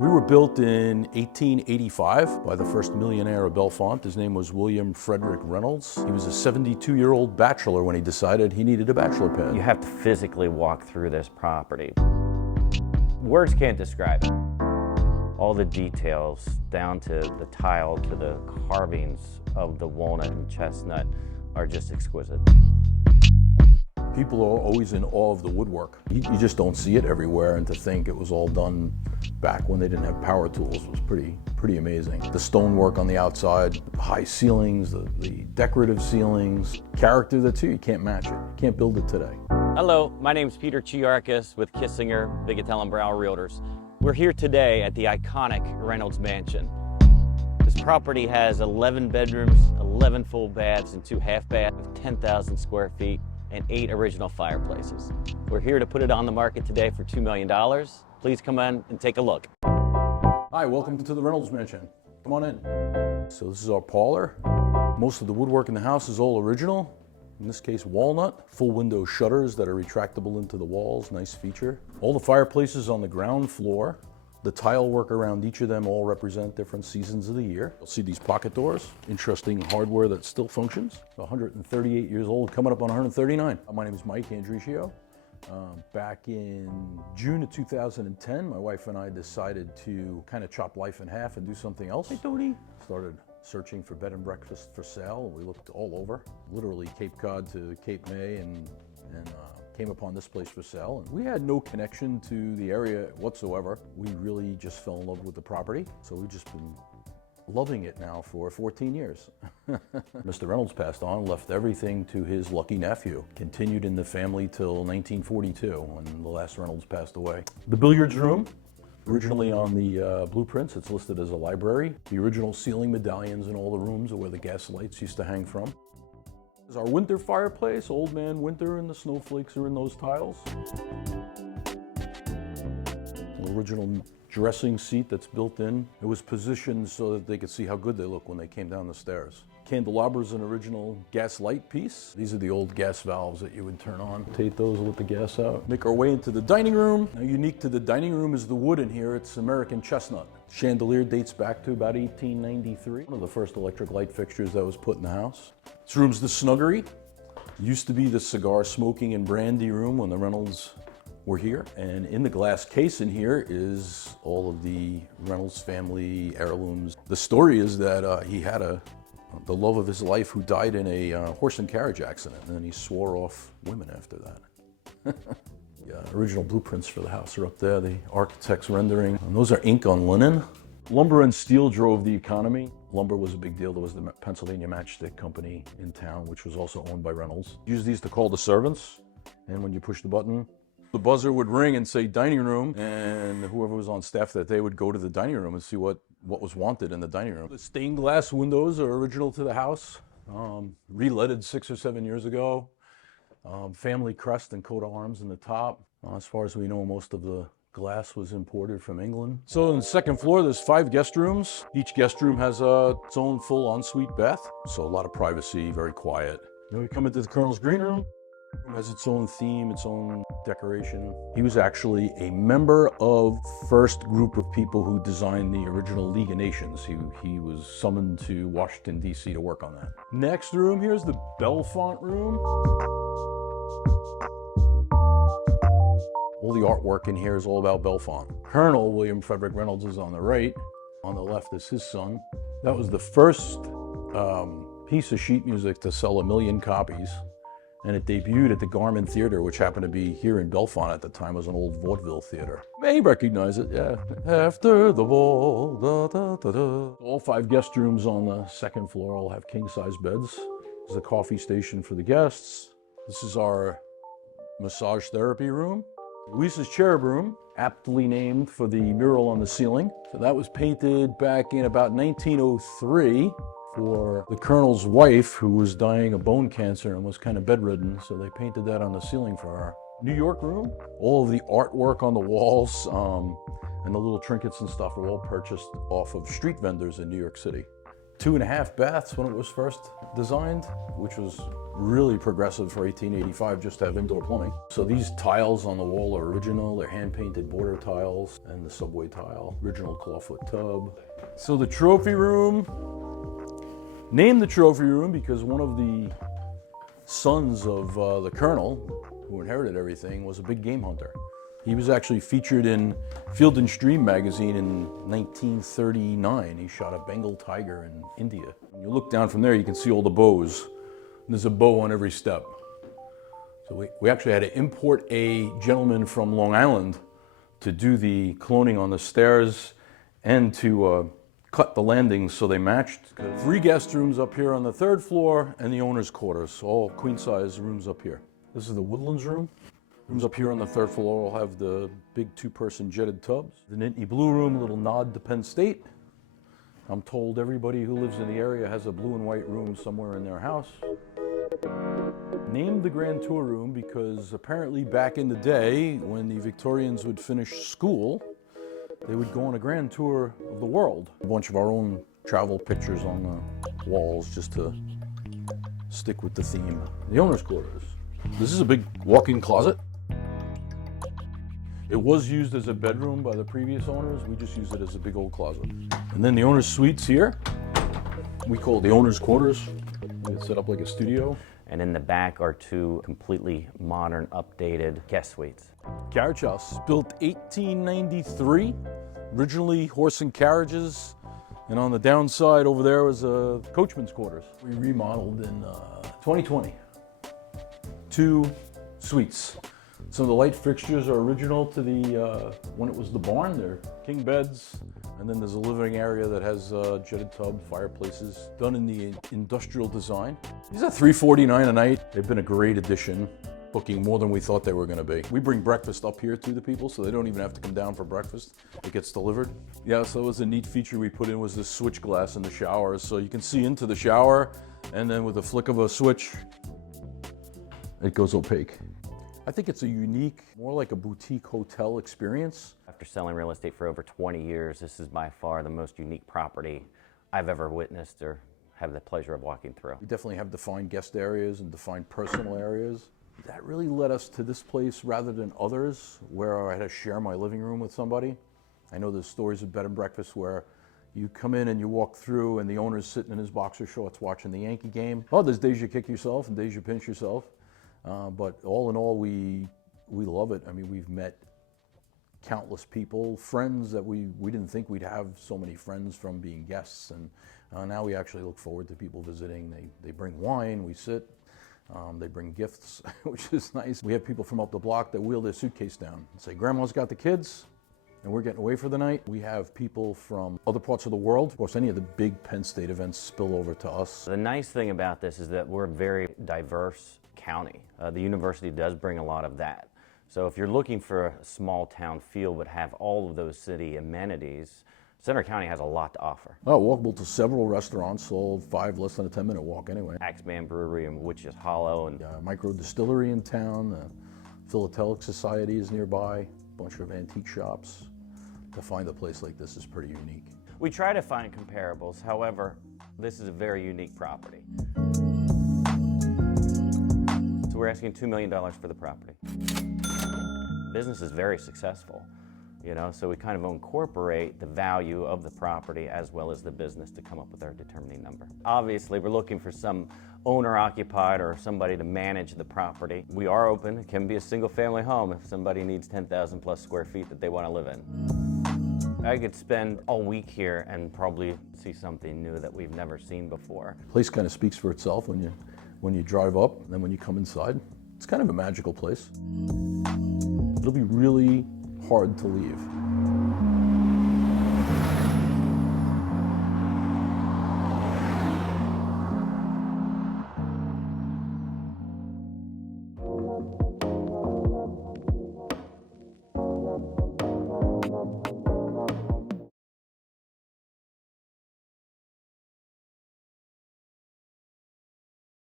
We were built in 1885 by the first millionaire of Bellefonte. His name was William Frederick Reynolds. He was a 72-year-old bachelor when he decided he needed a bachelor pad. You have to physically walk through this property. Words can't describe it. All the details, down to the tile, to the carvings of the walnut and chestnut, are just exquisite. People are always in awe of the woodwork. You just don't see it everywhere, and to think it was all done back when they didn't have power tools was pretty amazing. The stonework on the outside, the high ceilings, the decorative ceilings, character that's here, you can't match it. You can't build it today. Hello, my name is Peter Chiarkis with Kissinger, Bigatello and Brower Realtors. We're here today at the iconic Reynolds Mansion. This property has 11 bedrooms, 11 full baths, and 2 half baths, 10,000 square feet, and 8 original fireplaces. We're here to put it on the market today for $2 million. Please come in and take a look. Hi, welcome to the Reynolds Mansion. Come on in. So this is our parlor. Most of the woodwork in the house is all original. In this case, walnut. Full window shutters that are retractable into the walls, nice feature. All the fireplaces on the ground floor. The tile work around each of them all represent different seasons of the year. You'll see these pocket doors, interesting hardware that still functions. 138 years old, coming up on 139. My name is Mike Andricio. Back in June of 2010, my wife and I decided to kind of chop life in half and do something else. Hey, Tony. Started searching for bed and breakfast for sale. We looked all over, literally Cape Cod to Cape May, and came upon this place for sale. And we had no connection to the area whatsoever. We really just fell in love with the property. So we've just been loving it now for 14 years. Mr. Reynolds passed on, left everything to his lucky nephew. Continued in the family till 1942 when the last Reynolds passed away. The billiards room, originally on the blueprints, it's listed as a library. The original ceiling medallions in all the rooms are where the gas lights used to hang from. This is our winter fireplace, Old Man Winter, and the snowflakes are in those tiles. The original dressing seat that's built in. It was positioned so that they could see how good they look when they came down the stairs. Candelabra's an original gas light piece. These are the old gas valves that you would turn on. Rotate those, let the gas out. Make our way into the dining room. Now, unique to the dining room is the wood in here. It's American chestnut. Chandelier dates back to about 1893. One of the first electric light fixtures that was put in the house. This room's the snuggery. Used to be the cigar smoking and brandy room when the Reynolds were here. And in the glass case in here is all of the Reynolds family heirlooms. The story is that he had the love of his life who died in a horse and carriage accident, and then he swore off women after that. Original blueprints for the house are up there, the architect's rendering. And those are ink on linen. Lumber and steel drove the economy. Lumber was a big deal. There was the Pennsylvania Matchstick Company in town, which was also owned by Reynolds. Use these to call the servants, and when you push the button, the buzzer would ring and say dining room, and whoever was on staff that day would go to the dining room and see what was wanted in the dining room. The stained glass windows are original to the house, re-leaded 6 or 7 years ago. Family crest and coat of arms in the top. As far as we know, most of the glass was imported from England. So on the second floor, there's 5 guest rooms. Each guest room has its own full ensuite bath. So a lot of privacy, very quiet. Then we come into the Colonel's green room. It has its own theme, its own decoration. He was actually a member of first group of people who designed the original League of Nations. He was summoned to Washington, D.C. to work on that. Next room, here's the Bellefonte room. All the artwork in here is all about Bellefonte. Colonel William Frederick Reynolds is on the right. On the left is his son. That was the first piece of sheet music to sell 1 million copies. And it debuted at the Garmin Theater, which happened to be here in Bellefonte at the time. It was an old vaudeville theater. You may recognize it, yeah. After the ball, da, da, da, da. All 5 guest rooms on the second floor all have king-size beds. There's a coffee station for the guests. This is our massage therapy room. Luisa's cherub room, aptly named for the mural on the ceiling. So that was painted back in about 1903 for the Colonel's wife, who was dying of bone cancer and was kind of bedridden. So they painted that on the ceiling for her. New York room, all of the artwork on the walls and the little trinkets and stuff were all purchased off of street vendors in New York City. 2.5 baths when it was first designed, which was really progressive for 1885 just to have indoor plumbing. So these tiles on the wall are original. They're hand-painted border tiles and the subway tile, original clawfoot tub. So the trophy room, named the trophy room because one of the sons of the colonel who inherited everything was a big game hunter. He was actually featured in Field and Stream magazine in 1939. He shot a Bengal tiger in India. When you look down from there, you can see all the bows. There's a bow on every step. So we actually had to import a gentleman from Long Island to do the cloning on the stairs and to cut the landings so they matched. 3 guest rooms up here on the 3rd floor and the owner's quarters, all queen-size rooms up here. This is the Woodlands room. Rooms up here on the 3rd floor will have the big 2-person jetted tubs. The Nittany Blue room, a little nod to Penn State. I'm told everybody who lives in the area has a blue and white room somewhere in their house. Named the Grand Tour room because apparently back in the day when the Victorians would finish school, they would go on a grand tour of the world. A bunch of our own travel pictures on the walls just to stick with the theme. The owner's quarters. This is a big walk-in closet. It was used as a bedroom by the previous owners. We just use it as a big old closet. And then the owner's suites here. We call it the owner's quarters. It's set up like a studio. And in the back are 2 completely modern, updated guest suites. Carriage house, built 1893. Originally horse and carriages. And on the downside over there was a coachman's quarters. We remodeled in 2020. 2 suites. Some of the light fixtures are original to the when it was the barn. They're king beds, and then there's a living area that has jetted tub, fireplaces, done in the industrial design. These are $349 a night. They've been a great addition, booking more than we thought they were going to be. We bring breakfast up here to the people, so they don't even have to come down for breakfast. It gets delivered. Yeah, so it was a neat feature we put in was this switch glass in the showers, so you can see into the shower, and then with a flick of a switch, it goes opaque. I think it's a unique, more like a boutique hotel experience. After selling real estate for over 20 years, this is by far the most unique property I've ever witnessed or have the pleasure of walking through. We definitely have defined guest areas and defined personal areas. That really led us to this place rather than others where I had to share my living room with somebody. I know there's stories of bed and breakfast where you come in and you walk through and the owner's sitting in his boxer shorts watching the Yankee game. Oh, there's days you kick yourself and days you pinch yourself. But all in all, we love it. I mean, we've met countless people, friends that we didn't think we'd have so many friends from being guests. And now we actually look forward to people visiting. They bring wine, we sit. They bring gifts, which is nice. We have people from up the block that wheel their suitcase down and say, Grandma's got the kids and we're getting away for the night. We have people from other parts of the world. Of course, any of the big Penn State events spill over to us. The nice thing about this is that we're a very diverse county. The university does bring a lot of that. So if you're looking for a small town feel but have all of those city amenities, Center County has a lot to offer. Oh, walkable to several restaurants, all 5 less than a 10-minute walk anyway. Axeman Brewery in Witches Hollow. And micro distillery in town, the Philatelic Society is nearby, a bunch of antique shops. To find a place like this is pretty unique. We try to find comparables, however, this is a very unique property. So we're asking $2 million for the property. Business is very successful, you know, so we kind of incorporate the value of the property as well as the business to come up with our determining number. Obviously, we're looking for some owner-occupied or somebody to manage the property. We are open. It can be a single-family home if somebody needs 10,000 plus square feet that they want to live in. I could spend all week here and probably see something new that we've never seen before. The place kind of speaks for itself when you drive up, and then when you come inside. It's kind of a magical place. It'll be really hard to leave.